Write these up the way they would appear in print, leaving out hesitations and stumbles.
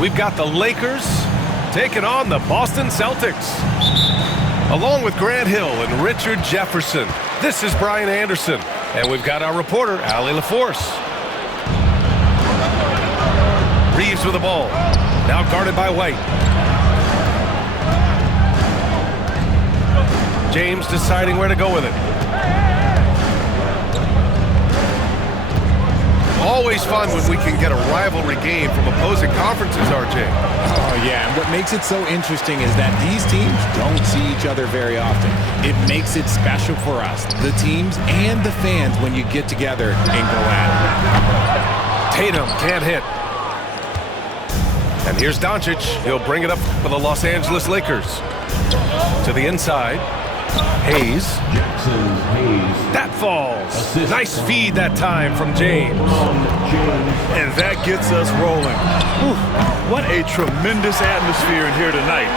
We've got the Lakers taking on the Boston Celtics. Along with Grant Hill and Richard Jefferson, this is Brian Anderson. And we've got our reporter, Allie LaForce. Reeves with the ball. Now guarded by White. James deciding where to go with it. Always fun when we can get a rivalry game from opposing conferences, RJ. Oh, yeah, and what makes it so interesting is that these teams don't see each other very often. It makes it special for us, the teams and the fans, when you get together and go at it. Tatum can't hit. And here's Doncic. He'll bring it up for the Los Angeles Lakers. To the inside. Hayes. That falls. Nice feed that time from James. And that gets us rolling. Whew, what a tremendous atmosphere in here tonight.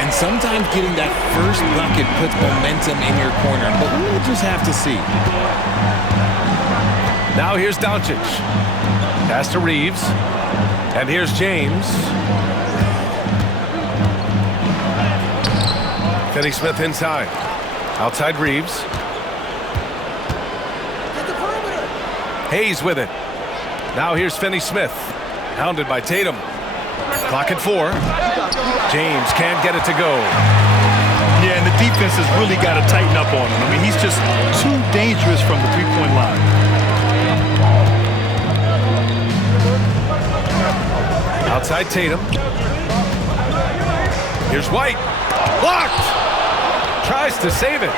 And sometimes getting that first bucket puts momentum in your corner, but we'll just have to see. Now here's Doncic. Pass to Reeves. And here's James. Finney Smith inside. Outside Reeves. Hayes with it. Now here's Finney Smith. Hounded by Tatum. Clock at 4. James can't get it to go. Yeah, and the defense has really got to tighten up on him. I mean, he's just too dangerous from the three-point line. Outside Tatum. Here's White. Blocked! Tries to save it.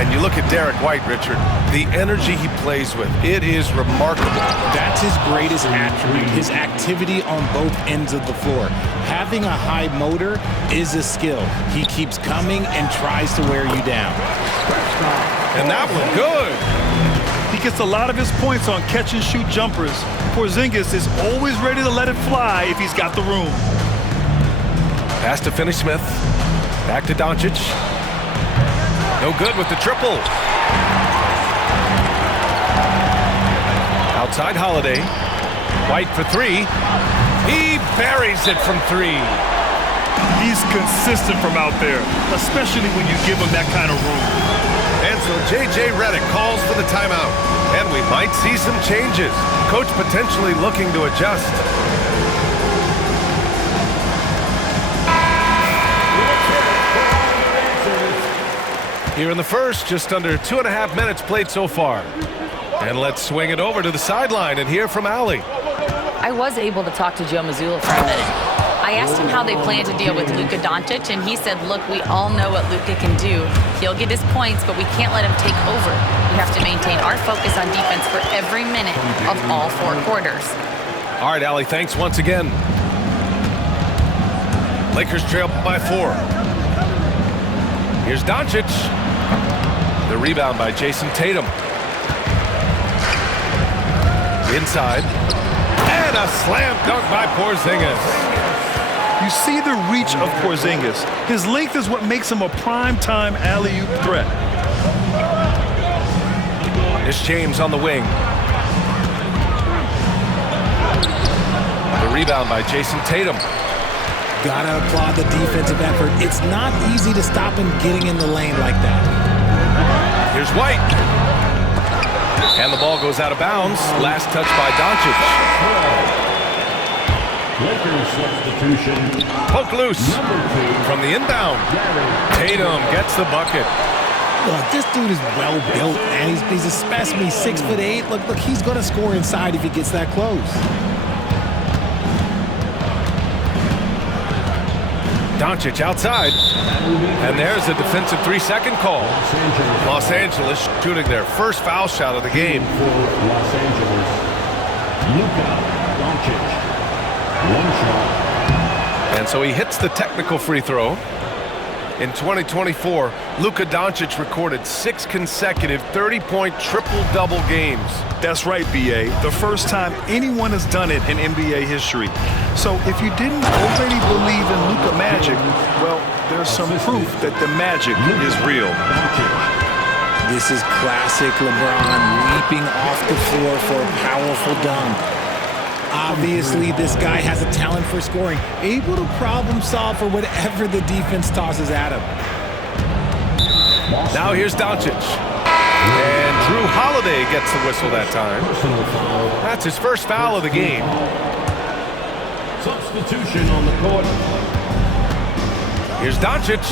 And you look at Derek White, Richard, the energy he plays with, it is remarkable. That's his greatest attribute, his activity on both ends of the floor. Having a high motor is a skill. He keeps coming and tries to wear you down. And that one good. He gets a lot of his points on catch-and-shoot jumpers. Porzingis is always ready to let it fly if he's got the room. Pass to Finney Smith. Back to Doncic. No good with the triple. Outside Holiday. White for 3. He buries it from 3. He's consistent from out there, especially when you give him that kind of room. And so J.J. Redick calls for the timeout. And we might see some changes. Coach potentially looking to adjust. Here in the first, just under 2.5 minutes played so far. And let's swing it over to the sideline and hear from Allie. I was able to talk to Joe Mazzulla for a minute. I asked him how they plan to deal with Luka Doncic, and he said, look, we all know what Luka can do. He'll get his points, but we can't let him take over. We have to maintain our focus on defense for every minute of all 4 quarters. All right, Allie, thanks once again. Lakers trail by 4. Here's Doncic. The rebound by Jason Tatum. Inside. And a slam dunk by Porzingis. You see the reach of Porzingis. His length is what makes him a prime-time alley-oop threat. Here's James on the wing. The rebound by Jason Tatum. Gotta applaud the defensive effort. It's not easy to stop him getting in the lane like that. Here's White. And the ball goes out of bounds. Last touch by Doncic. Poke loose from the inbound. Tatum gets the bucket. Look, this dude is well built, and he's a specimen. He's 6'8". Look, he's gonna score inside if he gets that close. Doncic outside. And there's a defensive 3-second call. Los Angeles shooting their first foul shot of the game. Los Angeles, Luka Doncic. 1 shot. And so he hits the technical free throw. In 2024, Luka Doncic recorded 6 consecutive 30-point triple-double games. That's right, B.A. The first time anyone has done it in NBA history. So if you didn't already believe in Luka magic, well, there's some proof that the magic is real. This is classic LeBron leaping off the floor for a powerful dunk. Obviously, this guy has a talent for scoring, able to problem solve for whatever the defense tosses at him. Now here's Doncic. And Drew Holiday gets the whistle that time. That's his first foul of the game. Substitution on the court. Here's Doncic.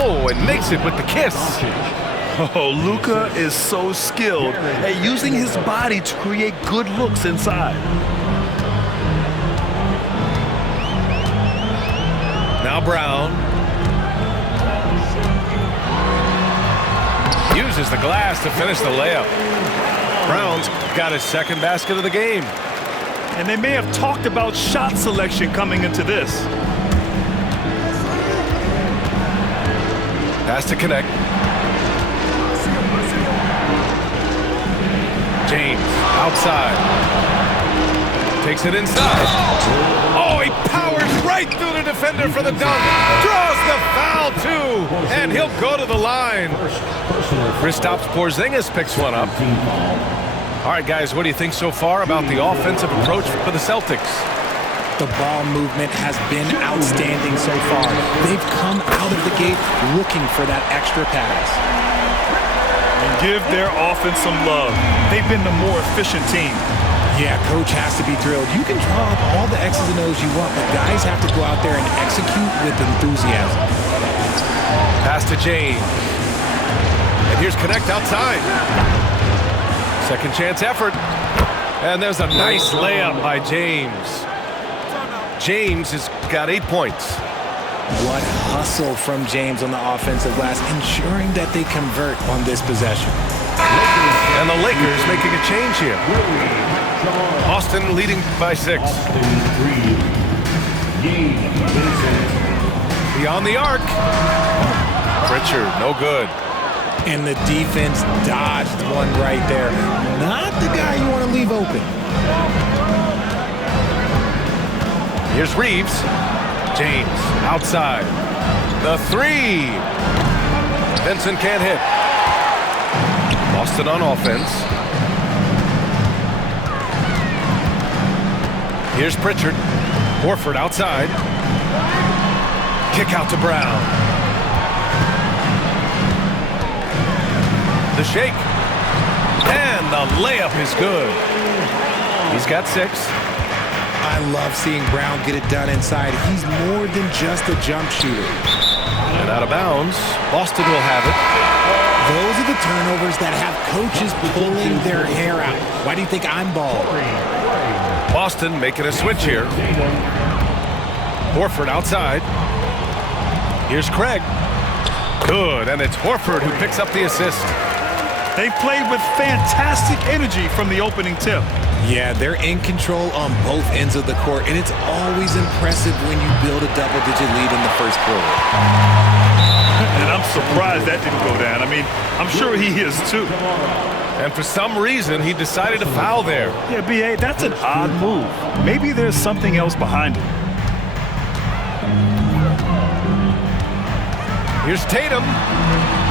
Oh, and makes it with the kiss. Oh, Luka is so skilled at using his body to create good looks inside. Now Brown. Uses the glass to finish the layup. Brown's got his second basket of the game. And they may have talked about shot selection coming into this. Pass to connect. James outside. Takes it inside. Oh, he powers right through the defender for the dunk. Draws the foul, too. And he'll go to the line. Kristaps Porzingis picks one up. All right, guys, what do you think so far about the offensive approach for the Celtics? The ball movement has been outstanding so far. They've come out of the gate looking for that extra pass. And give their offense some love. They've been the more efficient team. Yeah, coach has to be thrilled. You can draw up all the X's and O's you want, but guys have to go out there and execute with enthusiasm. Pass to James. And here's Connect outside. Second chance effort. And there's a nice layup by James. James has got 8 points. What hustle from James on the offensive glass, ensuring that they convert on this possession. And the Lakers making a change here. Boston leading by 6. Beyond the arc. Pritchard, no good. And the defense dodged one right there. Not the guy you want to leave open. Here's Reeves. James outside. The 3. Vincent can't hit. Boston on offense. Here's Pritchard. Horford outside. Kick out to Brown. The shake. And the layup is good. He's got 6. I love seeing Brown get it done inside. He's more than just a jump shooter. And out of bounds, Boston will have it. Those are the turnovers that have coaches pulling their hair out. Why do you think I'm bald? Boston making a switch here. Horford outside. Here's Craig. Good, and it's Horford who picks up the assist. They played with fantastic energy from the opening tip. Yeah, they're in control on both ends of the court, and it's always impressive when you build a double-digit lead in the first quarter. And I'm surprised that didn't go down. I mean, I'm sure he is too. And for some reason, he decided to foul there. Yeah, B.A., that's an odd move. Maybe there's something else behind it. Here's Tatum.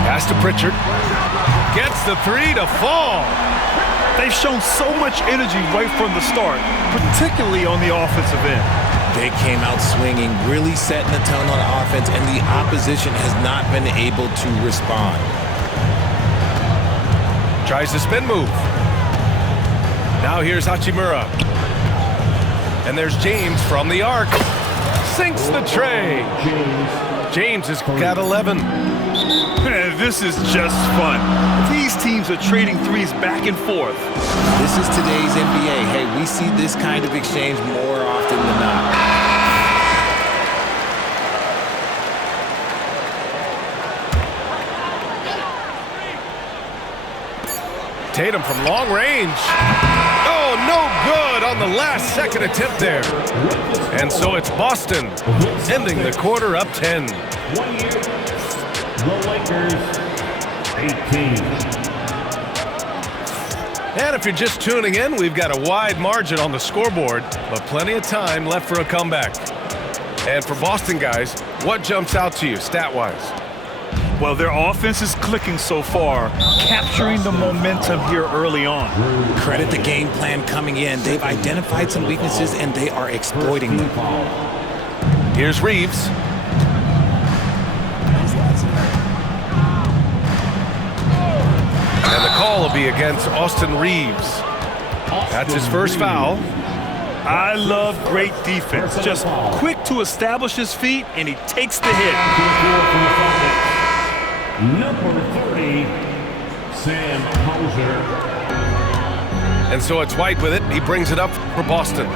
Pass to Pritchard. Gets the 3 to fall. They've shown so much energy right from the start, particularly on the offensive end. They came out swinging, really setting the tone on offense, and the opposition has not been able to respond. Tries the spin move. Now here's Hachimura. And there's James from the arc. Sinks the tray. James has got 11. Man, this is just fun. These teams are trading threes back and forth. This is today's NBA. Hey, we see this kind of exchange more often than not. Tatum from long range. Oh, no good on the last second attempt there. And so it's Boston ending the quarter up 10. 1 year. The Lakers 18. And if you're just tuning in, we've got a wide margin on the scoreboard, but plenty of time left for a comeback. And for Boston guys, what jumps out to you stat-wise? Well, their offense is clicking so far, capturing the momentum here early on. Credit the game plan coming in. They've identified some weaknesses, and they are exploiting them. Here's Reeves. And the call will be against Austin Reeves. That's his first foul. I love great defense. Just quick to establish his feet, and he takes the hit. Number 30, Sam Hauser. And so it's White with it. He brings it up for Boston.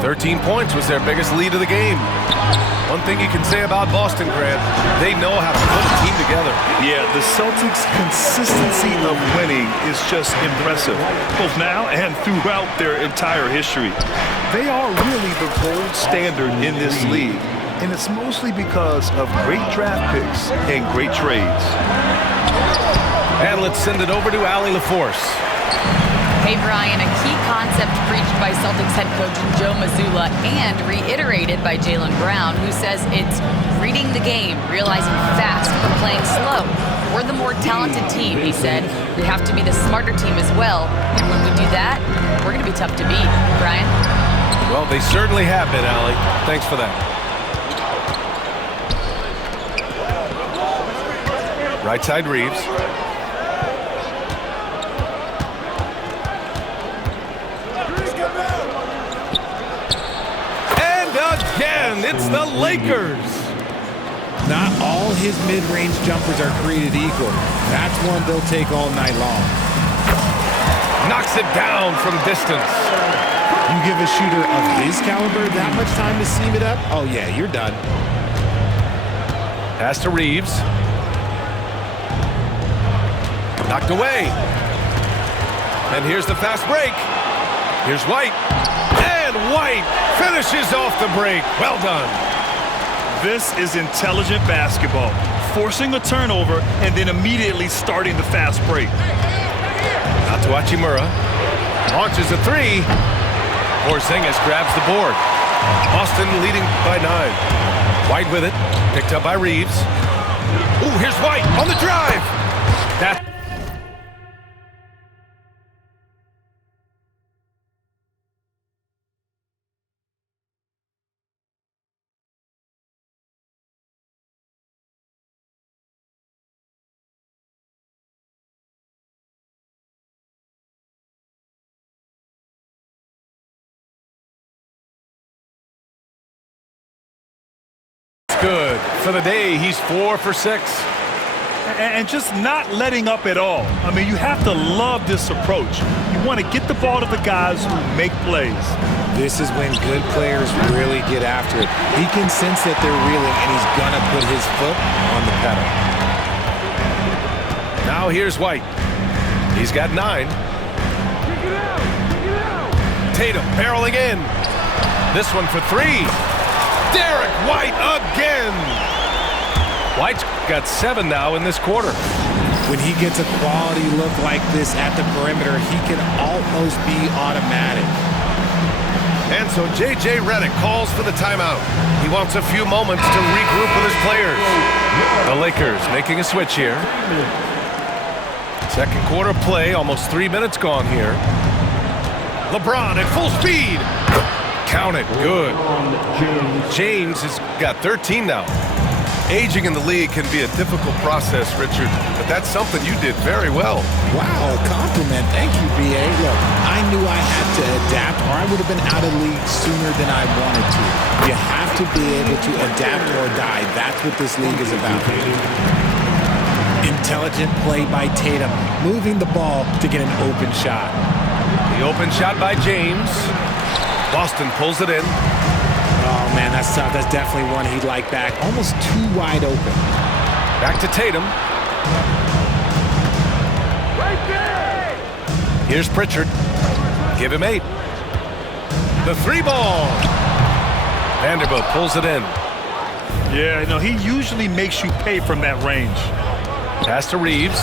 13 points was their biggest lead of the game. One thing you can say about Boston, Grant, they know how to put a team together. Yeah, the Celtics' consistency of winning is just impressive, both now and throughout their entire history. They are really the gold standard in this league, and it's mostly because of great draft picks and great trades. And let's send it over to Allie LaForce. Hey, Brian, a key concept preached by Celtics head coach Joe Mazzulla and reiterated by Jaylen Brown, who says it's reading the game, realizing fast, but playing slow. We're the more talented team, he said. We have to be the smarter team as well. And when we do that, we're going to be tough to beat. Brian? Well, they certainly have been, Allie. Thanks for that. Right side, Reeves. Again, it's the Lakers. Not all his mid-range jumpers are created equal. That's one they'll take all night long. Knocks it down from distance. You give a shooter of his caliber that much time to seam it up? Oh, yeah, you're done. Pass to Reeves. Knocked away. And here's the fast break. Here's White. And White finishes off the break. Well done. This is intelligent basketball, forcing a turnover and then immediately starting the fast break. Out to Hachimura. Launches a three. Porzingis grabs the board. Boston leading by 9. White with it. Picked up by Reeves. Ooh, here's White on the drive. That. Good. For the day, he's 4 for 6. And just not letting up at all. I mean, you have to love this approach. You want to get the ball to the guys who make plays. This is when good players really get after it. He can sense that they're reeling, and he's going to put his foot on the pedal. Now here's White. He's got 9. Tatum barreling in. This one for 3. Derek White again. White's got 7 now in this quarter. When he gets a quality look like this at the perimeter, he can almost be automatic. And so J.J. Redick calls for the timeout. He wants a few moments to regroup with his players. The Lakers making a switch here. Second quarter play, almost 3 minutes gone here. LeBron at full speed. Count it, good. James has got 13 now. Aging in the league can be a difficult process, Richard, but that's something you did very well. Wow, compliment. Thank you, B.A. Look, I knew I had to adapt or I would have been out of league sooner than I wanted to. You have to be able to adapt or die. That's what this league is about. Intelligent play by Tatum, moving the ball to get an open shot. The open shot by James. Boston pulls it in. Oh, man, that's tough. That's definitely one he'd like back. Almost too wide open. Back to Tatum. Here's Pritchard. Give him 8. The 3 ball. Vanderbilt pulls it in. Yeah, no, he usually makes you pay from that range. Pass to Reeves.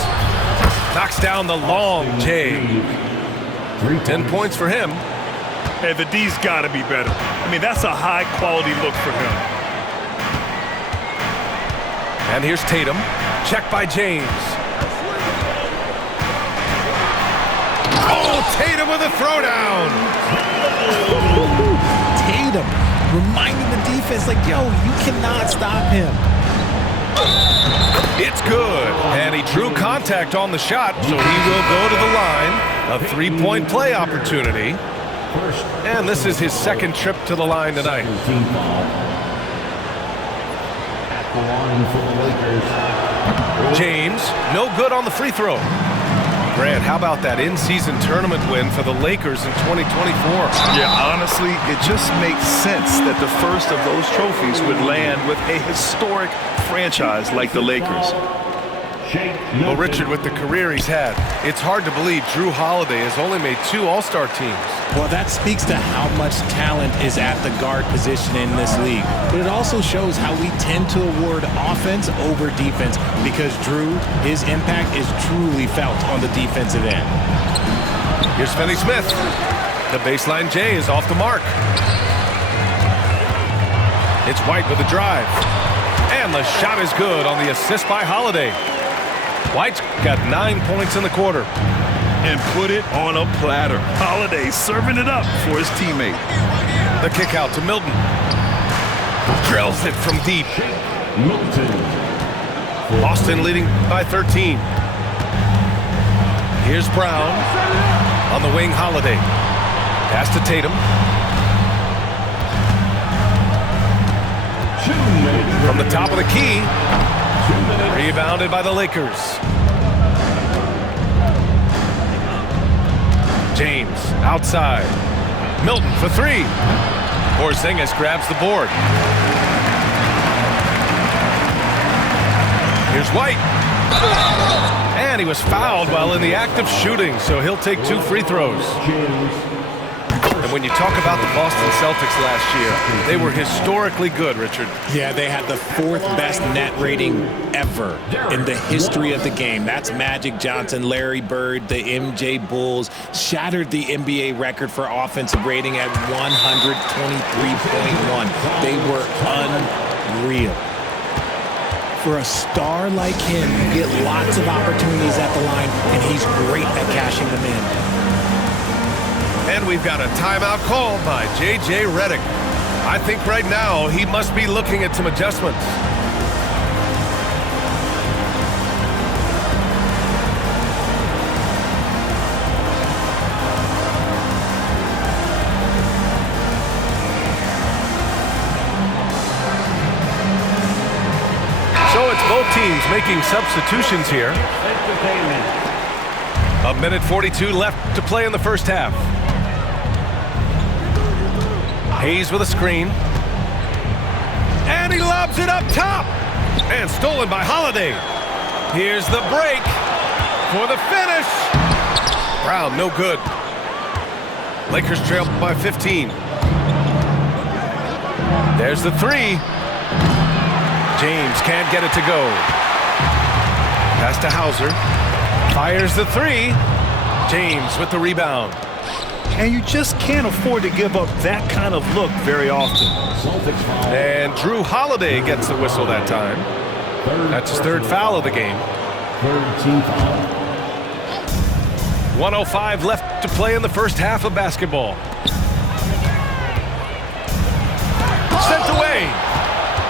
Knocks down the long J. 10 points for him. Hey, the D's got to be better. I mean, that's a high-quality look for him. And here's Tatum. Check by James. Oh, Tatum with a throwdown. Tatum reminding the defense, like, yo, you cannot stop him. It's good. And he drew contact on the shot, so he will go to the line. A three-point play opportunity. And this is his second trip to the line tonight. Team foul. At the line for the Lakers. James, no good on the free throw. Grant, how about that in-season tournament win for the Lakers in 2024? Yeah, honestly, it just makes sense that the first of those trophies would land with a historic franchise like the Lakers. Well, Richard, with the career he's had, it's hard to believe Drew Holiday has only made 2 All-Star teams. Well, that speaks to how much talent is at the guard position in this league. But it also shows how we tend to award offense over defense because Drew, his impact is truly felt on the defensive end. Here's Finney Smith. The baseline J is off the mark. It's White with a drive. And the shot is good on the assist by Holiday. White's got 9 points in the quarter. And put it on a platter. Holiday serving it up for his teammate. The kick out to Milton. Drills it from deep. Boston leading by 13. Here's Brown. On the wing, Holiday. Pass to Tatum. From the top of the key. Rebounded by the Lakers. James outside. Milton for 3. Porzingis grabs the board. Here's White. And he was fouled while in the act of shooting, so he'll take 2 free throws. And when you talk about the Boston Celtics last year, they were historically good, Richard. Yeah, they had the 4th best net rating ever in the history of the game. That's Magic Johnson, Larry Bird, the MJ Bulls, shattered the NBA record for offensive rating at 123.1. They were unreal. For a star like him, you get lots of opportunities at the line, and he's great at cashing them in. And we've got a timeout called by J.J. Redick. I think right now he must be looking at some adjustments. So it's both teams making substitutions here. A minute 42 left to play in the first half. Hayes with a screen. And he lobs it up top. And stolen by Holiday. Here's the break for the finish. Brown, no good. Lakers trail by 15. There's the 3. James can't get it to go. Pass to Hauser. Fires the 3. James with the rebound. And you just can't afford to give up that kind of look very often. And Drew Holiday gets the whistle that time. That's his 3rd foul of the game. 1:05 left to play in the first half of basketball. Sent away.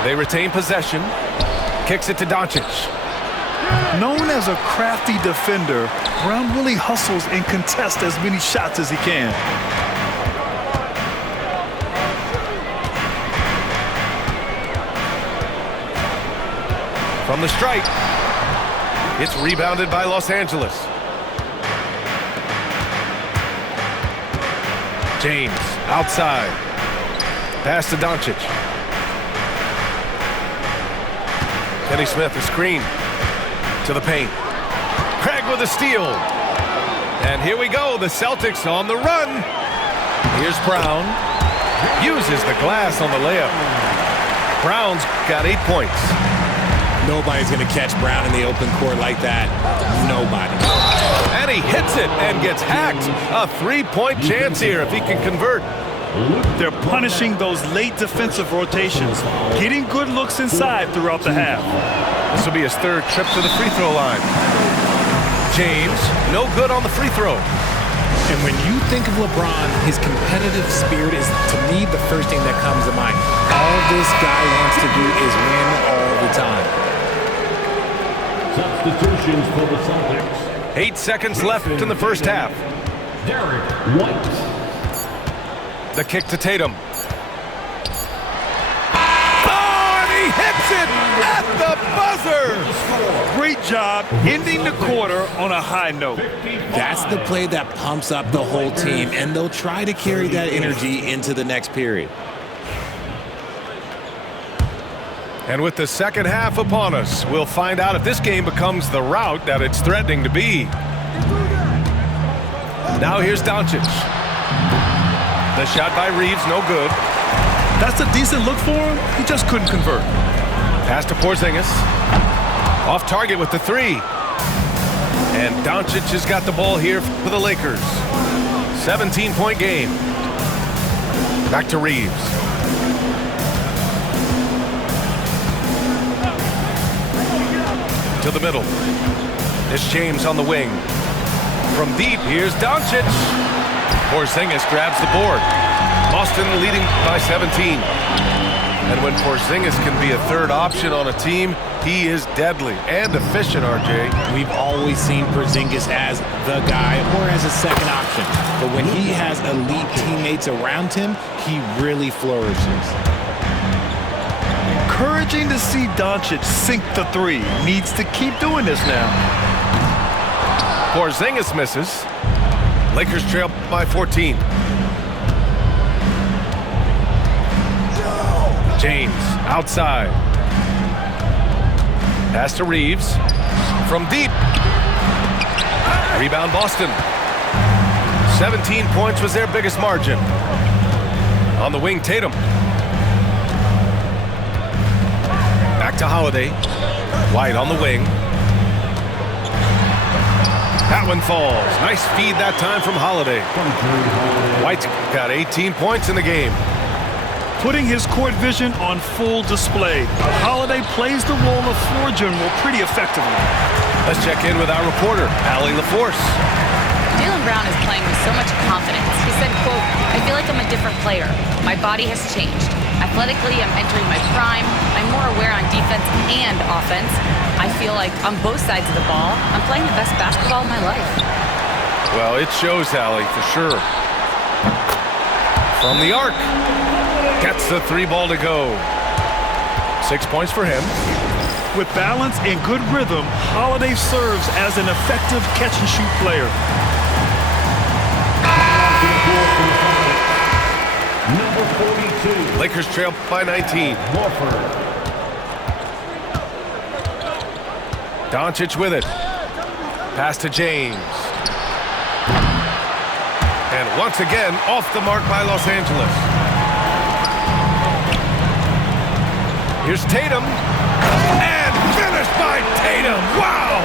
They retain possession. Kicks it to Doncic. Known as a crafty defender, Brown really hustles and contests as many shots as he can. From the stripe. It's rebounded by Los Angeles. James outside. Pass to Doncic. Finney Smith, a screen to the paint. Craig with a steal. And here we go, the Celtics on the run. Here's Brown. Uses the glass on the layup. Brown's got 8 points. Nobody's going to catch Brown in the open court like that. Nobody. And he hits it and gets hacked. A 3-point chance here if he can convert. They're punishing those late defensive rotations, getting good looks inside throughout the half. This will be his third trip to the free throw line. James, no good on the free throw. And when you think of LeBron, his competitive spirit is, to me, the first thing that comes to mind. All this guy wants to do is win all the time. Substitutions for the Celtics. 8 seconds left in the first half. Derek White. The kick to Tatum. Oh, and he hits it at the buzzer! Great job ending the quarter on a high note. That's the play that pumps up the whole team, and they'll try to carry that energy into the next period. And with the second half upon us, we'll find out if this game becomes the rout that it's threatening to be. Now here's Doncic. The shot by Reeves, no good. That's a decent look for him. He just couldn't convert. Pass to Porzingis. Off target with the three. And Doncic has got the ball here for the Lakers. 17-point game. Back to Reeves. To the middle. It's James on the wing. From deep, here's Doncic. Porzingis grabs the board. Boston leading by 17. And when Porzingis can be a third option on a team, he is deadly and efficient, RJ. We've always seen Porzingis as the guy or as a second option. But when he has elite teammates around him, he really flourishes. Encouraging to see Doncic sink the three. Needs to keep doing this now. Porzingis misses. Lakers trail by 14. James outside. Pass to Reeves. From deep. Rebound Boston. 17 points was their biggest margin. On the wing, Tatum. Back to Holiday. White on the wing. That one falls. Nice feed that time from Holiday. White's got 18 points in the game. Putting his court vision on full display. Holiday plays the role of floor general pretty effectively. Let's check in with our reporter, Allie LaForce. Jaylen Brown is playing with so much confidence. He said, quote, "I feel like I'm a different player. My body has changed. Athletically, I'm entering my prime. I'm more aware on defense and offense. I feel like on both sides of the ball, I'm playing the best basketball of my life." Well, it shows, Allie, for sure. From the arc. Gets the three ball to go. 6 points for him. With balance and good rhythm, Holiday serves as an effective catch-and-shoot player. Number 42. Lakers trail by 19. Horford. Doncic with it. Pass to James. And once again, off the mark by Los Angeles. Here's Tatum. And finished by Tatum. Wow!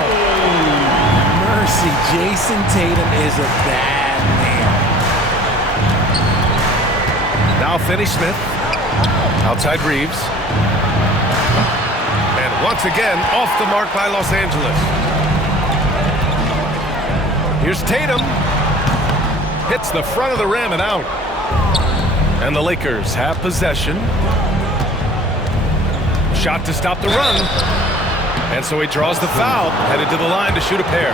Mercy, Jason Tatum is a bad man. Now Finney-Smith. Outside Reeves. And once again, off the mark by Los Angeles. Here's Tatum. Hits the front of the rim and out. And the Lakers have possession. Shot to stop the run. And so he draws the foul, headed to the line to shoot a pair.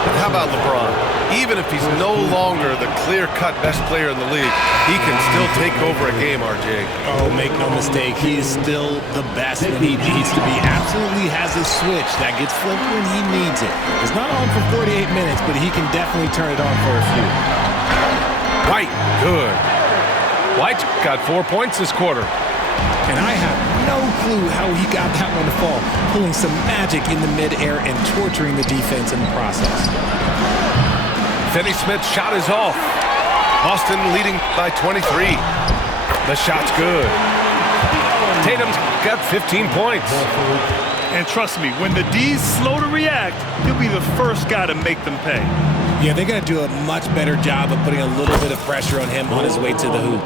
But how about LeBron? Even if he's no longer the clear-cut best player in the league, he can still take over a game, RJ. Oh, make no mistake, he is still the best when he needs to be. Absolutely has a switch that gets flipped when he needs it. It's not on for 48 minutes, but he can definitely turn it on for a few. White, good. White got 4 points this quarter. And I have no clue how he got that one to fall, pulling some magic in the midair and torturing the defense in the process. Finney-Smith's shot is off. Boston leading by 23. The shot's good. Tatum's got 15 points. And trust me, when the D's slow to react, he'll be the first guy to make them pay. Yeah, they're going to do a much better job of putting a little bit of pressure on him on his way to the hoop.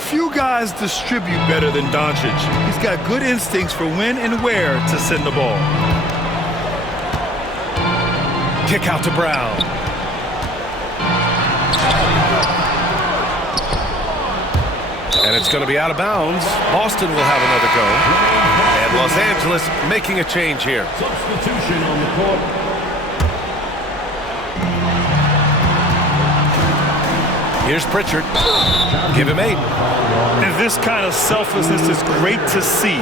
Few guys distribute better than Doncic. He's got good instincts for when and where to send the ball. Kick out to Brown. And it's going to be out of bounds. Boston will have another go. And Los Angeles making a change here. Substitution on the court. Here's Pritchard. Give him 8. And this kind of selflessness is great to see.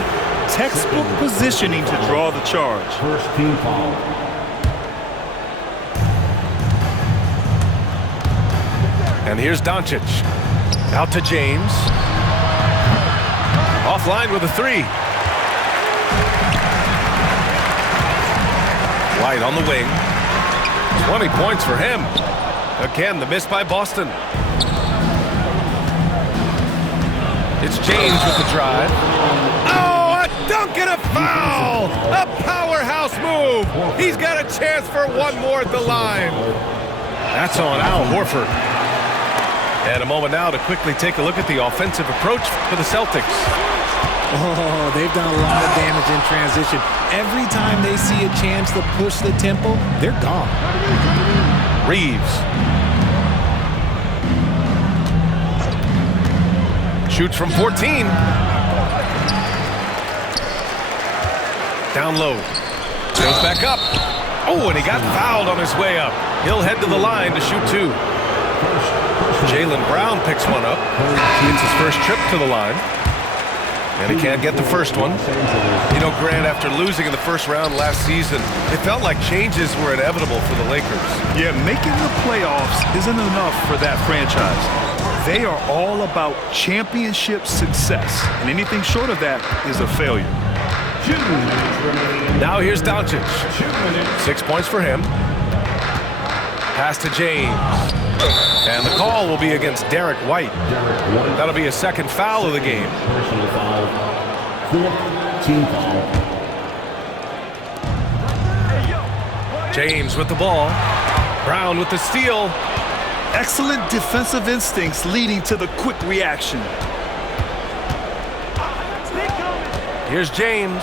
Textbook positioning to draw the charge. First team foul. And here's Doncic. Out to James. Offline with a 3. White on the wing. 20 points for him. Again, the miss by Boston. It's James with the drive. Oh, a dunk and a foul! A powerhouse move! He's got a chance for one more at the line. That's on Al Horford. And a moment now to quickly take a look at the offensive approach for the Celtics. Oh, they've done a lot of damage in transition. Every time they see a chance to push the tempo, they're gone. Reeves. Shoots from 14. Down low. Goes back up. Oh, and he got fouled on his way up. He'll head to the line to shoot 2. Jaylen Brown picks one up. It's his first trip to the line. And he can't get the first one. You know, Grant, after losing in the first round last season, it felt like changes were inevitable for the Lakers. Yeah, making the playoffs isn't enough for that franchise. They are all about championship success, and anything short of that is a failure. Now here's Doncic. 6 points for him. Pass to James. And the call will be against Derek White. That'll be a second foul of the game. Personal foul. 4th team foul. James with the ball. Brown with the steal. Excellent defensive instincts leading to the quick reaction. Here's James.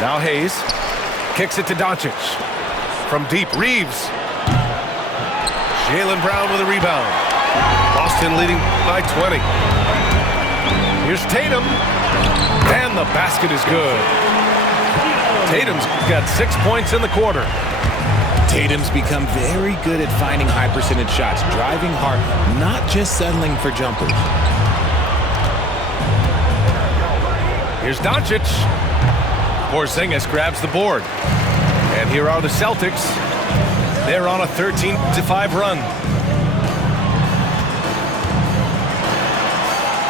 Now Hayes. Kicks it to Doncic. From deep, Reeves. Jaylen Brown with a rebound. Boston leading by 20. Here's Tatum. And the basket is good. Tatum's got 6 points in the quarter. Tatum's become very good at finding high percentage shots, driving hard, not just settling for jumpers. Here's Doncic. Porzingis grabs the board. And here are the Celtics. They're on a 13-5 run.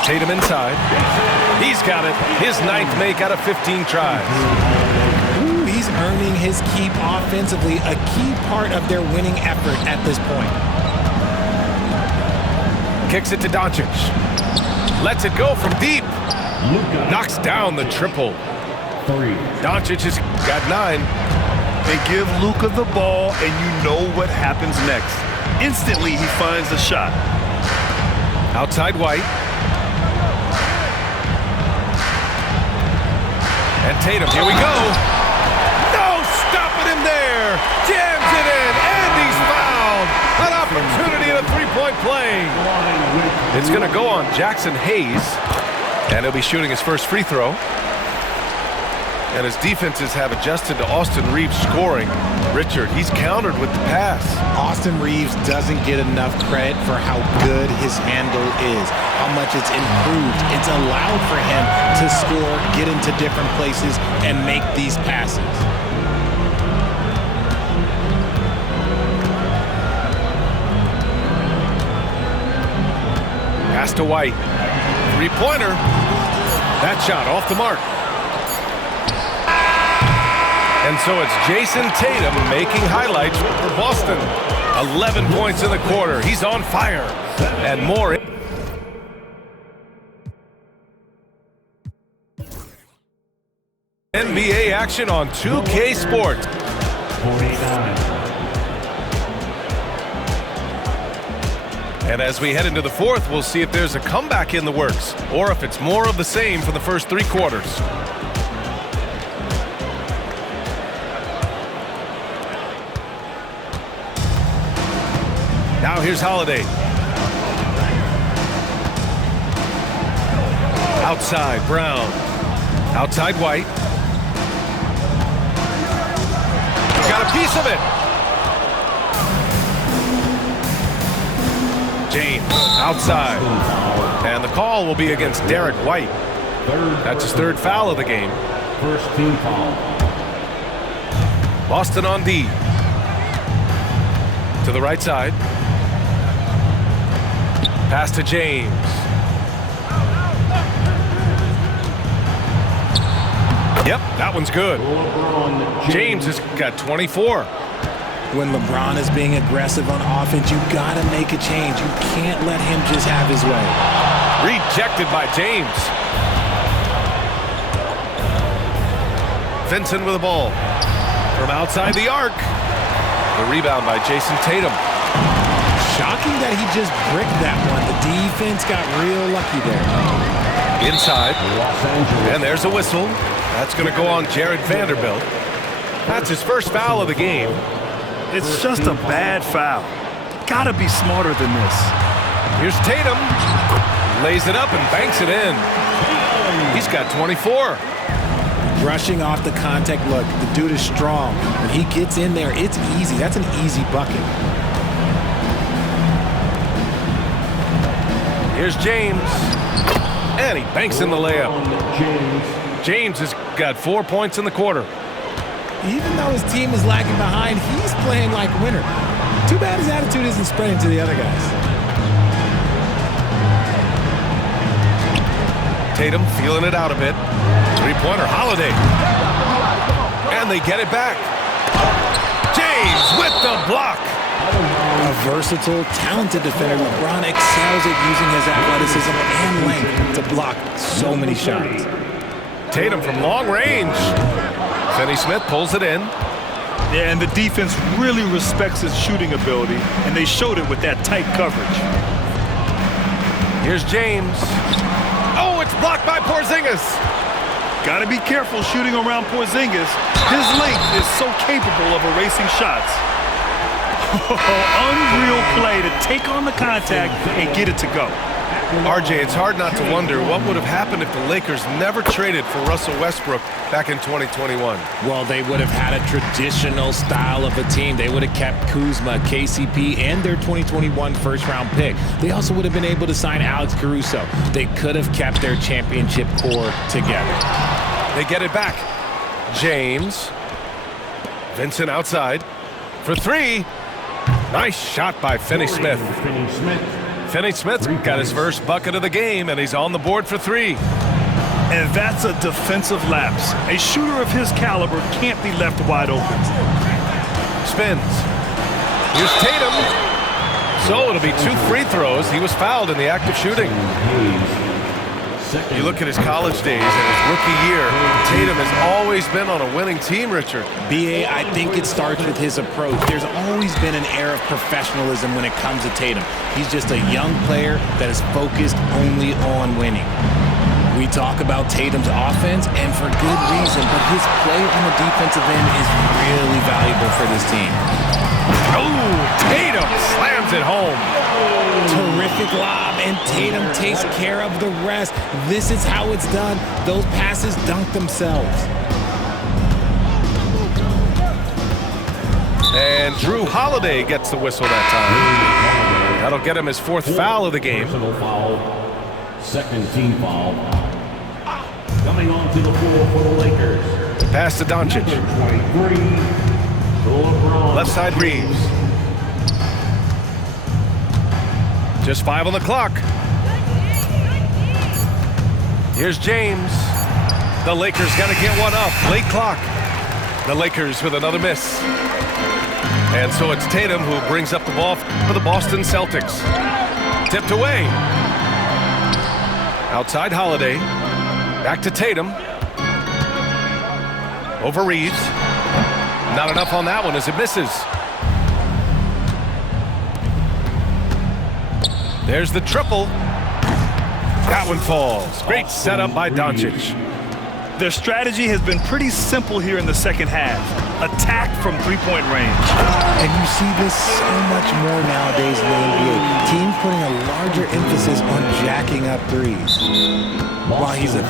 Tatum inside. He's got it. His 9th make out of 15 tries. Ooh, he's earning his keep offensively, a key part of their winning effort at this point. Kicks it to Doncic. Lets it go from deep. Knocks down the triple. 3. Doncic has got 9. They give Luka the ball, and you know what happens next. Instantly, he finds a shot. Outside White. And Tatum, here we go. No stopping him there. Jams it in, and he's fouled. An opportunity in a three-point play. It's going to go on Jackson Hayes, and he'll be shooting his first free throw. And his defenses have adjusted to Austin Reeves scoring. Richard, he's countered with the pass. Austin Reeves doesn't get enough credit for how good his handle is, how much it's improved. It's allowed for him to score, get into different places, and make these passes. Pass to White. Three-pointer. That shot off the mark. And so it's Jason Tatum making highlights for Boston. 11 points in the quarter. He's on fire. And more. NBA action on 2K Sports. 49. And as we head into the fourth, we'll see if there's a comeback in the works or if it's more of the same for the first 3 quarters. Now here's Holiday. Outside, Brown. Outside, White. Got a piece of it. James outside. And the call will be against Derek White. That's his 3rd foul of the game. First team foul. Boston on D. To the right side. Pass to James. Yep, that one's good. James has got 24. When LeBron is being aggressive on offense, you got to make a change. You can't let him just have his way. Rejected by James. Vincent with the ball. From outside the arc. The rebound by Jason Tatum. Shocking that he just bricked that one. The defense got real lucky there. Inside. And there's a whistle. That's going to go on Jared Vanderbilt. That's his first foul of the game. It's just a bad foul. Gotta be smarter than this. Here's Tatum. Lays it up and banks it in. He's got 24. Brushing off the contact. Look, the dude is strong. When he gets in there, it's easy. That's an easy bucket. Here's James. And he banks in the layup. James has got 4 points in the quarter. Even though his team is lagging behind, he's playing like a winner. Too bad his attitude isn't spreading to the other guys. Tatum feeling it out a bit. 3-pointer, Holiday. And they get it back. James with the block. A versatile, talented defender, LeBron excels at using his athleticism and length to block so many shots. Tatum from long range. Finney Smith pulls it in. Yeah, and the defense really respects his shooting ability, and they showed it with that tight coverage. Here's James. Oh, it's blocked by Porzingis. Got to be careful shooting around Porzingis. His length is so capable of erasing shots. Unreal play to take on the contact and get it to go. RJ, it's hard not to wonder what would have happened if the Lakers never traded for Russell Westbrook back in 2021. Well, they would have had a traditional style of a team. They would have kept Kuzma, KCP, and their 2021 first-round pick. They also would have been able to sign Alex Caruso. They could have kept their championship core together. They get it back. James. Vincent outside. For 3. Nice shot by Finney Smith. Finney Smith got his first bucket of the game, and he's on the board for 3. And that's a defensive lapse. A shooter of his caliber can't be left wide open. Spins. Here's Tatum. So it'll be 2 free throws. He was fouled in the act of shooting. You look at his college days and his rookie year, Tatum has always been on a winning team, Richard. B.A., I think it starts with his approach. There's always been an air of professionalism when it comes to Tatum. He's just a young player that is focused only on winning. We talk about Tatum's offense, and for good reason, but his play on the defensive end is really valuable for this team. Oh, Tatum slams it home. Terrific lob, and Tatum takes care of the rest. This is how it's done. Those passes dunk themselves. And Drew Holiday gets the whistle that time. That'll get him his 4th foul of the game. Personal foul. Second team foul. Coming on to the floor for the Lakers. Pass to Doncic. 23. LeBron. Left side Reeves. Just 5 on the clock. Here's James. The Lakers got to get one up. Late clock. The Lakers with another miss. And so it's Tatum who brings up the ball for the Boston Celtics. Tipped away. Outside Holiday. Back to Tatum. Over Reeves. Not enough on that one as it misses. There's the triple. That one falls. Great setup by Doncic. Their strategy has been pretty simple here in the second half. Attack from three-point range. And you see this so much more nowadays in the NBA. Teams putting a larger emphasis on jacking up threes. While he's a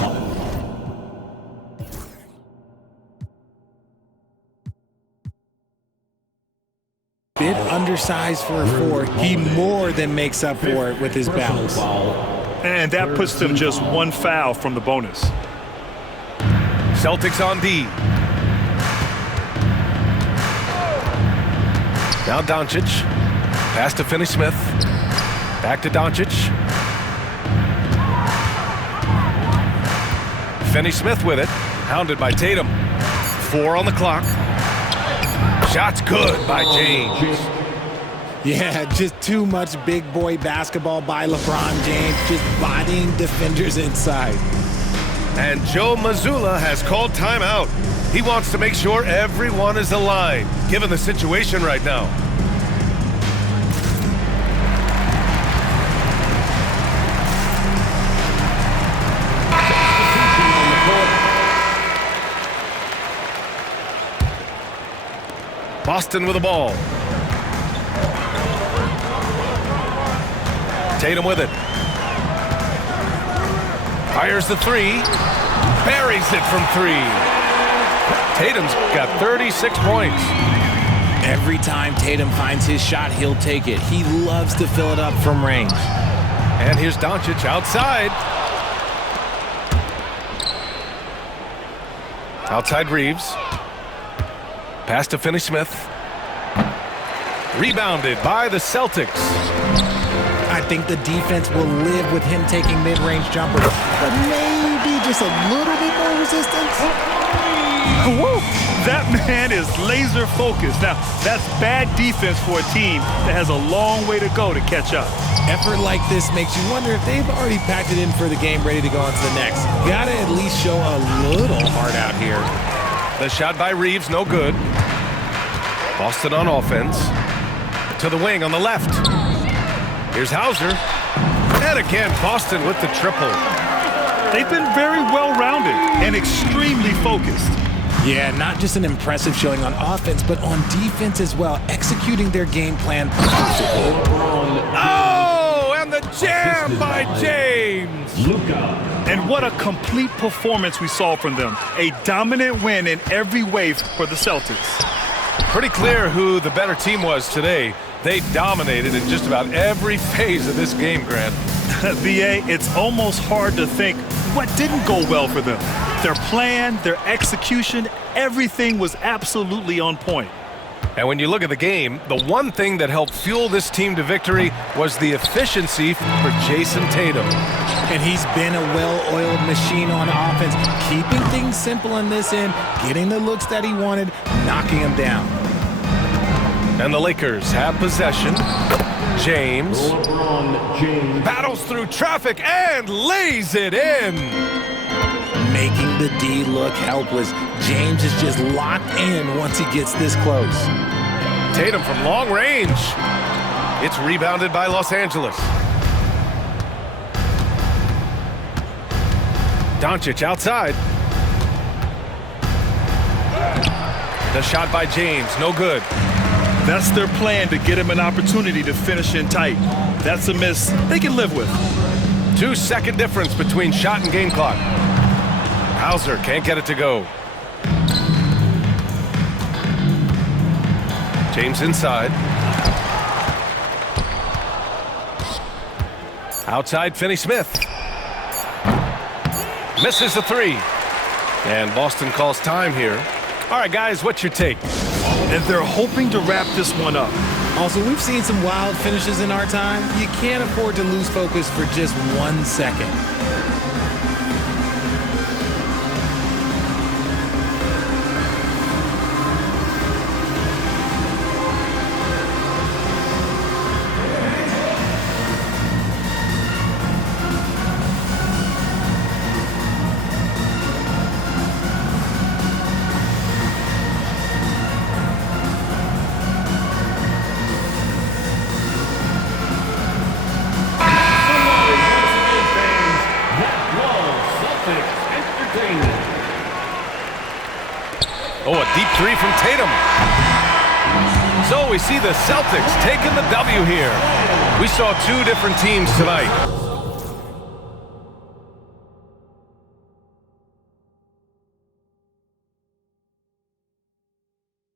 bit undersized for a 4, he more than makes up for it with his bounce. And that puts them just one foul from the bonus. Celtics on D. Now Doncic. Pass to Finney-Smith. Back to Doncic. Finney-Smith with it. Hounded by Tatum. 4 on the clock. Shot's good by James. Yeah, just too much big boy basketball by LeBron James, just bodying defenders inside. And Joe Mazzulla has called timeout. He wants to make sure everyone is aligned, given the situation right now. Boston with the ball. Tatum with it. Fires the 3. Buries it from 3. Tatum's got 36 points. Every time Tatum finds his shot, he'll take it. He loves to fill it up from range. And here's Doncic outside. Outside Reeves. Pass to Finney-Smith. Rebounded by the Celtics. I think the defense will live with him taking mid-range jumpers, but maybe just a little bit more resistance. Woo! That man is laser focused. Now, that's bad defense for a team that has a long way to go to catch up. Effort like this makes you wonder if they've already packed it in for the game, ready to go on to the next. Gotta at least show a little heart out here. The shot by Reeves, no good. Boston on offense. To the wing on the left. Here's Hauser. And again, Boston with the triple. They've been very well-rounded and extremely focused. Yeah, not just an impressive showing on offense, but on defense as well, executing their game plan perfectly. Oh, and the jam by James. And what a complete performance we saw from them. A dominant win in every way for the Celtics. Pretty clear who the better team was today. They dominated in just about every phase of this game, Grant. B.A., it's almost hard to think what didn't go well for them. Their plan, their execution, everything was absolutely on point. And when you look at the game, the one thing that helped fuel this team to victory was the efficiency for Jason Tatum. And he's been a well-oiled machine on offense, keeping things simple in this end, getting the looks that he wanted, knocking them down. And the Lakers have possession. James battles through traffic and lays it in. Making the D look helpless. James is just locked in once he gets this close. Tatum from long range. It's rebounded by Los Angeles. Doncic outside. The shot by James, no good. That's their plan to get him an opportunity to finish in tight. That's a miss they can live with. 2-second difference between shot and game clock. Hauser can't get it to go. James inside. Outside Finney-Smith. Misses the 3. And Boston calls time here. All right, guys, what's your take? And they're hoping to wrap this one up. Also, we've seen some wild finishes in our time. You can't afford to lose focus for just 1 second. Deep three from Tatum. So we see the Celtics taking the W here. We saw two different teams tonight.